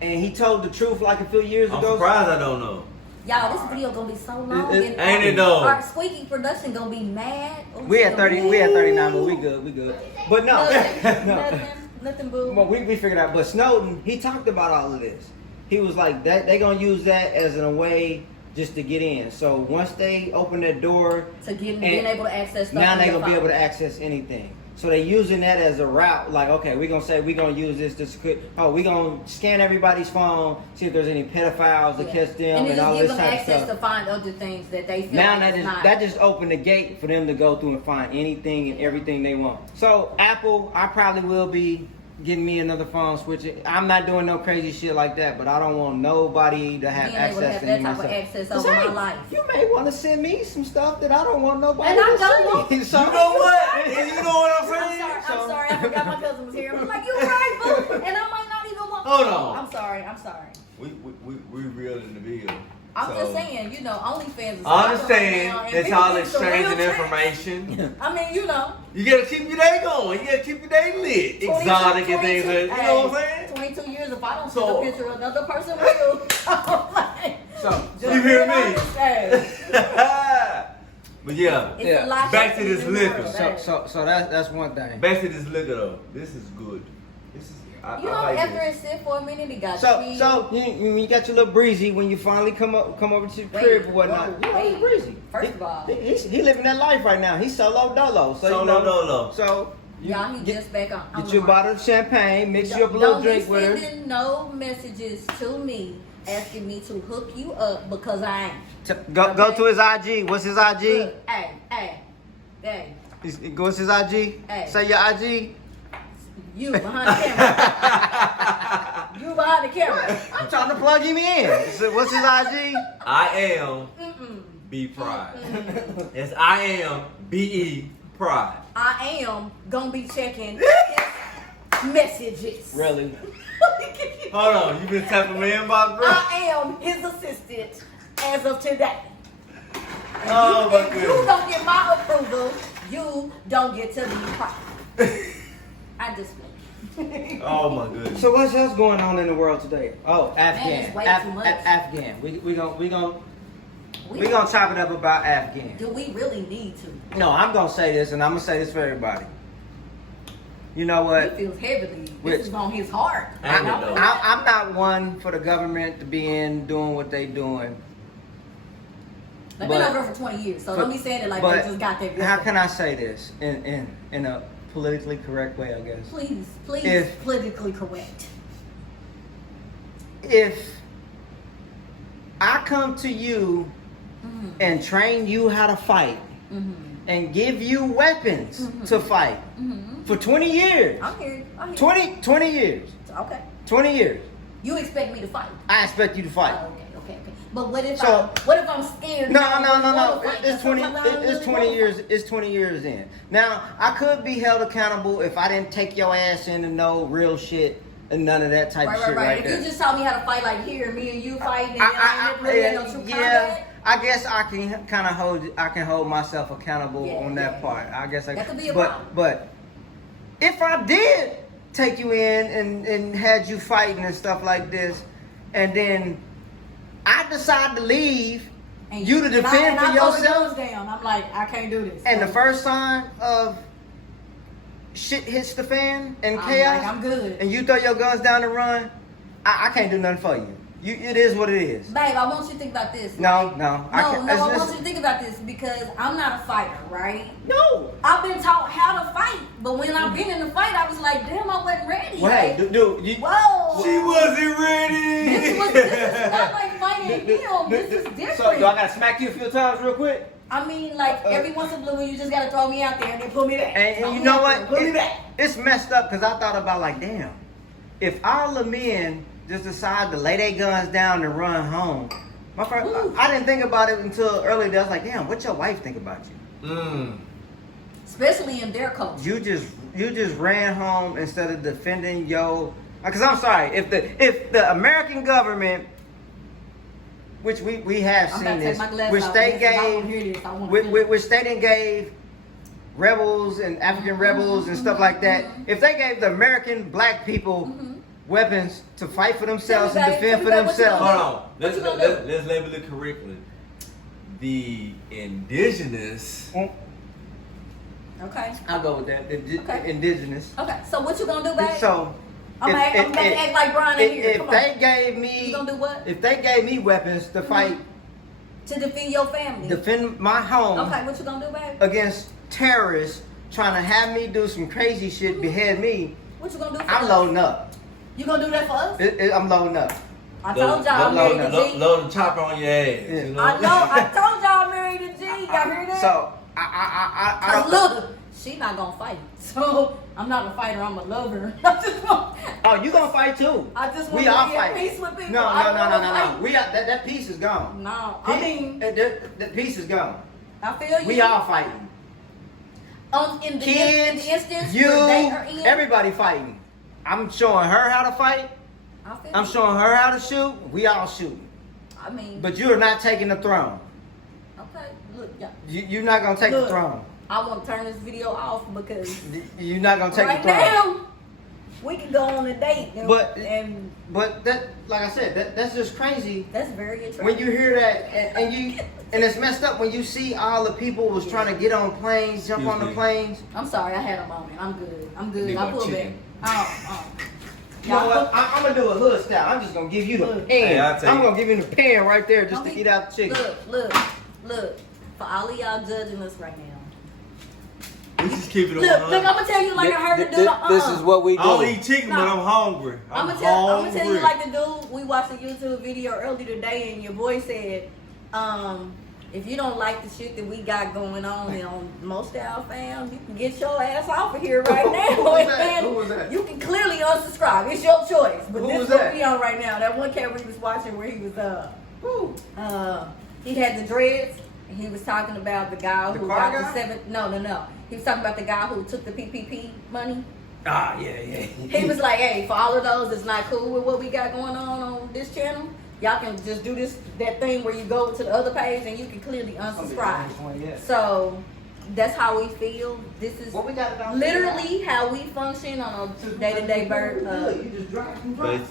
and he told the truth like a few years I'm ago. surprised I don't know. Y'all, this video gonna be so long. It- and ain't it though? Our Squeaky production gonna be mad. Ooh, We at gonna 30, be- we at 39, but we good. But no, Nothing, no. nothing, boo. Well, we figured out. But Snowden, he talked about all of this. He was like, that they gonna use that as a way just to get in. So once they open that door, To get and being able to access stuff. now on they your gonna be phone. able to access anything. So they using that as a route. Like, okay, we gonna say we gonna use this. We gonna scan everybody's phone, see if there's any pedophiles to Yeah. catch them, and and it all just this gives them type of access stuff. to find other things that they feel Now like is not. that just opened the gate for them to go through and find anything and everything they want. So Apple, I probably will be getting me another phone switching. I'm not doing no crazy shit like that, but I don't want nobody to have Being able to access have to that any type of stuff. access 'Cause, over my hey, life. You may want to send me some stuff that I don't want nobody And I to don't send want- me. So, You know what? And you know what I'm I'm saying? sorry, I forgot my cousin was here. I'm like, you're right, boo. And I might not even want. Hold on. I'm sorry. We real in the bill. I'm So, just saying, OnlyFans is I understand now, and that people y'all get some real exchanging tricks. information. I mean, You gotta keep your day going. You gotta keep your day lit. 22 Exotic and things like that. You know what I'm saying? 22 years, if I don't So- see a picture, another person will. so Just You hear being me? honest, hey. But yeah, It's Yeah. a lot Back to happening this in the liquor. world, so hey. that's one thing. back to this liquor though. This is good. This is I like After this. it sit for a minute, it got So cheese. you got your little breezy when you finally come over to the Wait, crib or whatnot. whoa, You know, wait. breezy. First of all- he living that life right now. He's solo dolo. So Solo dolo. So Y'all, he just back on. get you a bottle of champagne, mix you up a little drink with Don't her. be sending no messages to me asking me to hook you up because I ain't. Go Okay. to his IG. What's his IG? Look, hey. What's his IG? Hey. Say your IG. You behind the camera. You behind the camera. I'm trying to plug him in. So what's his IG? I am Mm-mm. B.PRIDE. Mm-mm. Yes, I am B.E. Pride. I am gonna be checking his messages. Really? Hold on, you been tapping me inbox, bro? I am his assistant as of today. Oh my If you goodness. don't get my approval, you don't get to be proud. I just Oh my goodness. So what's else going on in the world today? Oh, Man, Afghan. it's way too much. Afghan. We gonna chop it up about Afghan. Do we really need to? No, I'm gonna say this, and I'm gonna say this for everybody. You know what? He feels heavily. Which- This is on his heart. I And know. I'm not one for the government to be in doing what they doing. They've been but- over for 20 years, so but- don't be saying it like but they just got that. How can I say this in a politically correct way? I guess. Please, If- politically correct. If I come to you Mm-hmm. and train you how to fight Mm-hmm. and give you weapons Mm-hmm. to fight for 20 years, I'm here. 20 years, Okay. 20 years, You expect me to fight? I expect you to fight. Oh, okay. But what if So- I'm scared? No. and I don't wanna fight? It's 20. Sometimes I don't It's really 20 wanna years. fight. It's 20 years in. Now I could be held accountable if I didn't take your ass in and know real shit and none of that type of shit right If there. you just taught me how to fight, like here, me and you fighting, and I ain't really in no true combat. I guess I can kind of hold myself accountable Yeah, on that yeah. part. I guess I That could be a but problem. but if I did take you in and had you fighting and stuff like this, and then I decide to leave, And you to and I- defend and for I throw the yourself, guns down. I'm like, I can't do this. and the So, first sign of shit hits the fan and I'm chaos, like, I'm good. and you throw your guns down and run, I can't do nothing for you. It is what it is. Babe, I want you to think about this. No, right? no, I can't. I It's want just- you to think about this because I'm not a fighter, right? No. I've been taught how to fight, but when I've been in the fight, I was like, damn, I wasn't ready. Well, hey, like, dude, you, whoa. She wasn't ready. This is not like fighting him. This is different. So do I gotta smack you a few times real quick? I mean, like every once in a blue moon, you just gotta throw me out there and then pull me back. And Throw you me know out what? there, Pull me back. It's messed up because I thought about like, damn, if all the men just decide to lay their guns down and run home. My first, Ooh. I didn't think about it until earlier. I was like, damn, what your wife think about you? Especially in their culture. You just ran home instead of defending your Because I'm sorry, if the American government, which we have I'm seen about to this, take my glasses which off they because I wanna hear this. I wanna feel it. which they didn't gave rebels and African rebels and stuff like that. If they gave the American black people weapons to fight for themselves and defend for themselves, Hold on. What you gonna Let's label it correctly. The indigenous. Okay. I'll go with that. Okay. Indigenous. Okay. So what you gonna do, babe? So I'm gonna act like Brian ain't here. if Come they on. gave me, You gonna do what? if they gave me weapons to fight, To defend your family. defend my home Okay. What you gonna do, babe? against terrorists trying to have me do some crazy shit, behead me, What you gonna do for I'm us? loading up. You gonna do that for us? I'm loading up. I told y'all I'm married to G. Load the chopper on your ass. Yeah. You know? I know. I told y'all I'm married to G. Y'all hear that? So I Cause look, she not gonna fight. So I'm not a fighter. I'm a lover. I just want. Oh, you gonna fight too? I just want We to all be fight. at peace with people. No. I don't wanna No. fight. We are, that piece is gone. No, I mean, that piece is gone. I feel you. We all fighting. In the Kids, instance you, where they are in, everybody fighting. I'm showing her how to fight. I feel I'm you. showing her how to shoot. We all shooting. I mean, But you are not taking the throne. okay, look, y'all. You're not gonna take the Look. throne. I want to turn this video off because You're not gonna take right the throne. now we can go on a date, and But that, like I said, that's just crazy. that's very attractive. When you hear that, and it's messed up when you see all the people was trying to get on planes, jump on the planes. I'm sorry, I had a moment. I'm good. Need I more pull back. chicken. You know what? I'm gonna do a hood style. I'm just gonna give you the pen. Hey, I'll take I'm it. gonna give you the pen right there just to Don't eat out the chicken. Look. For all of y'all judging us right now. We just keep it Look, I'm gonna tell you like I heard the dude. This is what we do. I don't eat chicken, but I'm hungry. I'm gonna tell you like the dude. We watched a YouTube video earlier today, and your boy said, if you don't like the shit that we got going on most of our fam, you can get your ass off of here right now. Who was that? And Who was that? You can clearly unsubscribe. It's your choice. But Who this was is what that? we on right now. That one cat we was watching where he was he had the dreads. And he was talking about the guy who car got guy? the seven. No. He was talking about the guy who took the PPP money. Ah, yeah. He was like, hey, for all of those that's not cool with what we got going on this channel, y'all can just do that thing where you go to the other page and you can clearly unsubscribe. So that's how we feel. This is What we got it on literally how we function on a day-to-day You just drive from Basis.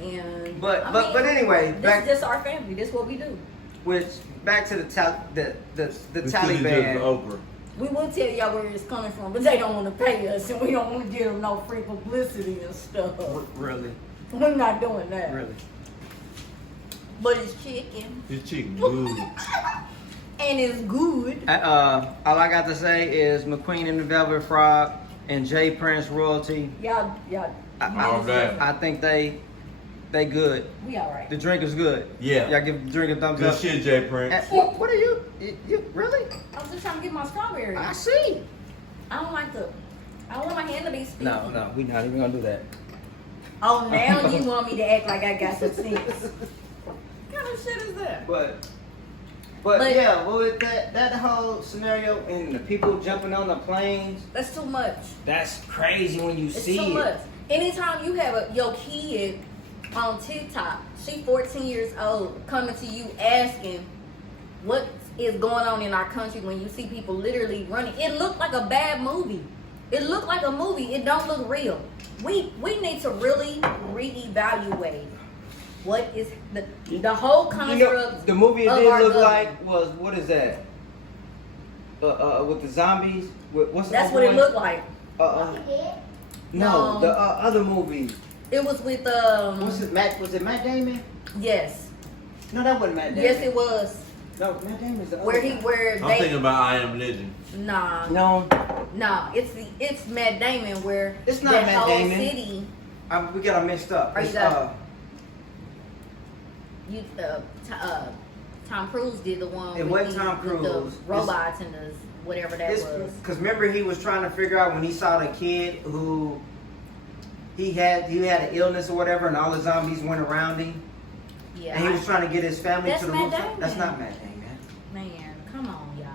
and But I but mean, anyway, this back is just our family. This is what we do. back to the We Taliban. Oprah. We will tell y'all where it's coming from, but they don't want to pay us, and we don't want to give them no free publicity and stuff. Really, We're not doing that. really. But it's chicken, This chicken good. and it's good. All I got to say is McQueen and the Velvet Frog and J Prince royalty. Y'all. All right. I think they good. We all right. The drink is good. Yeah. Y'all give the drink a thumbs Good up. shit, J Prince. What are you really? I was just trying to get my strawberry. I see. I don't want my hand to be sticky. No, we not even gonna do that. Oh, now you want me to act like I got some sense. What kind of shit is that? But But- yeah, well, with that whole scenario and the people jumping on the planes, That's too much. that's crazy when you It's see too it. much. Anytime you have your kid on TikTok, she 14 years old, coming to you asking what is going on in our country when you see people literally running. It looked like a bad movie. It looked like a movie. It don't look real. We need to really reevaluate what is the whole construct. You know, the movie it of did our look government. like was, what is that? With the zombies. What's the That's other what it one? looked like. No, No. the other movie. It was with Was it Matt Damon? yes. No, that wasn't Matt Damon. Yes, it was. No, Matt Damon's the Where other he guy. where I'm they thinking about I Am Legend. nah No, it's Matt Damon where It's not that Matt whole Damon. city we got them mixed up. Are you It's, done? Tom Cruise did the one It with wasn't the, Tom with the Cruise. robots and the whatever that was. Because remember he was trying to figure out when he saw the kid who he had an illness or whatever, and all the zombies went around him, Yeah, and he was trying to get his family That's to the Matt rooftop. Damon. That's not Matt Damon. man, come on, y'all.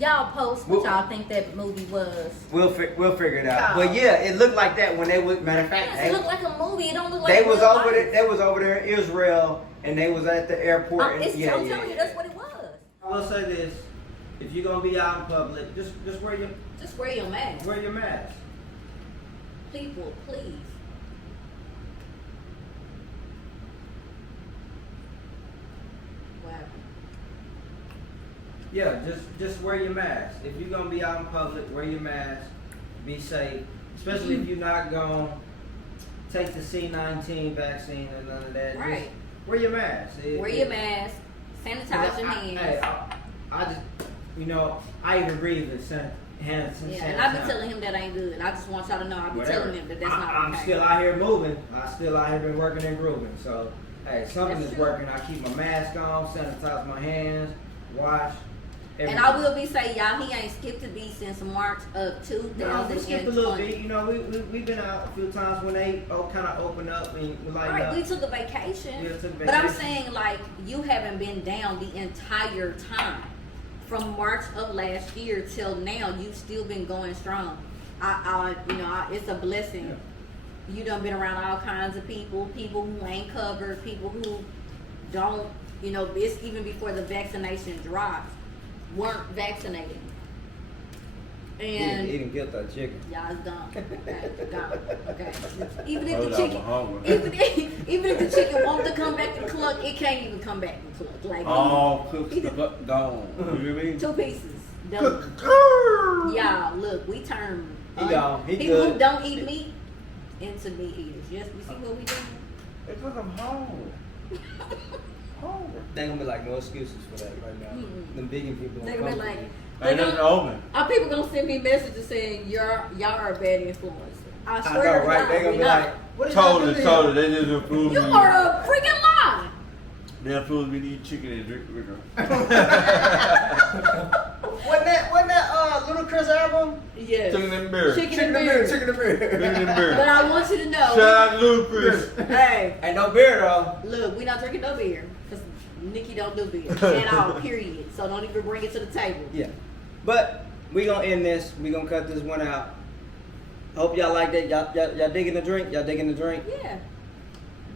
Y'all post what y'all think that movie was. We'll figure it out. But yeah, it looked like that when they was. Matter of fact, It looked like a movie. It don't look like they was real over life. there. They was over there in Israel, and they was at the airport. I'm telling you, yeah. that's what it was. I will say this: if you're gonna be out in public, just wear your mask. Wear your mask. People, please. Wow. Yeah, just wear your mask. If you're gonna be out in public, wear your mask. Be safe, especially if you're not gonna take the C-19 vaccine or none of that. Right. Just wear your mask. Wear your mask. Sanitize your hands. I just, I even breathe the hand sanitizer. Yeah, and I be telling him that ain't good. I just want y'all to know I be telling him that that's not I'm okay. still out here moving. I still out here been working and grooving. So, hey, something That's is true. working. I keep my mask on, sanitize my hands, wash. And I will be saying, y'all, he ain't skipped a beat since March of 2020. No, we skipped a little bit. We've been out a few times when they kind of opened up and we like. Right, we took a vacation. Yeah, took a But I'm vacation. saying, like, you haven't been down the entire time. From March of last year till now, you've still been going strong. It's a blessing. Yeah. You done been around all kinds of people who ain't covered, people who don't, it's even before the vaccination drops, weren't vaccinated. And Eating guilt that chicken. y'all is dumb. Okay, dumb. Okay. Even if Hold the on, chicken, I'm hungry. even if the chicken wants to come back to cluck, it can't even come back to cluck. Like All cooked gone. You know what I mean? 2 pieces. Done. Y'all, look, we turn He gone. He people good. who don't eat meat into meat eaters. Yes, we see what we doing. It's because I'm hungry. Hungry. They gonna be like no excuses for that right now. Mm-mm. Them vegan people. They gonna be like, Ain't nothing open. are people gonna send me messages saying y'all are a bad influence? I I swear know, to right? God, They gonna we be not. like, what is y'all doing? Totally. They just influenced You me. are a freaking lie. They influenced me to eat chicken and drink liquor. Wasn't that Ludacris album? Yes. Chicken and beer. Chicken Chicken and and beer. beer, chicken and beer. Chicken and beer. But I want you to know. Shout out to Lucas. Hey, Ain't no beer though. look, we not drinking no beer because Nikki don't do beer at all. Period. So don't even bring it to the table. Yeah. But we gonna end this. We gonna cut this one out. Hope y'all like that. Y'all digging the drink? Y'all digging the drink? Yeah.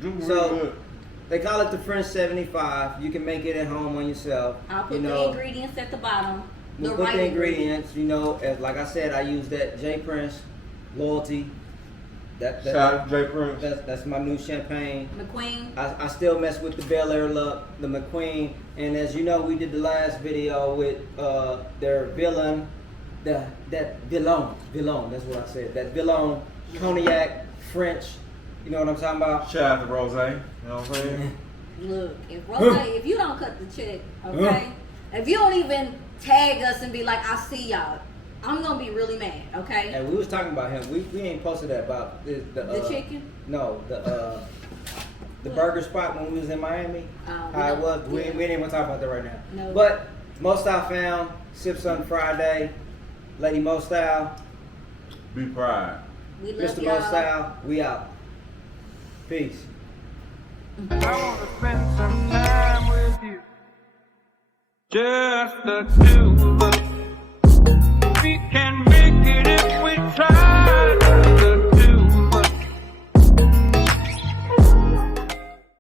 Drink So- real good. They call it the French 75. You can make it at home on yourself. I'll put the ingredients at the bottom. We'll put the ingredients. As like I said, I use that J Prince Loyalty. Shout out to J. Prince. That's my new champagne. McQueen. I still mess with the Bel Air look, the McQueen, and as you know, we did the last video with their villain, that villain. That's what I said. That villain cognac French. You know what I'm talking about? Shout out to Rose. You know what I'm saying? Look, if you don't cut the check, okay? If you don't even tag us and be like, I see y'all, I'm gonna be really mad, okay? And we was talking about him. We ain't posted that about the chicken? No, the burger spot when we was in Miami. How it was. We ain't even talk about that right now. No. But Mo Style found Sips on Friday, Lady Mo Style, B.PRIDE. We love Mr. y'all. Mo Style. We out. Peace. I wanna spend some time with you. Just the two of us.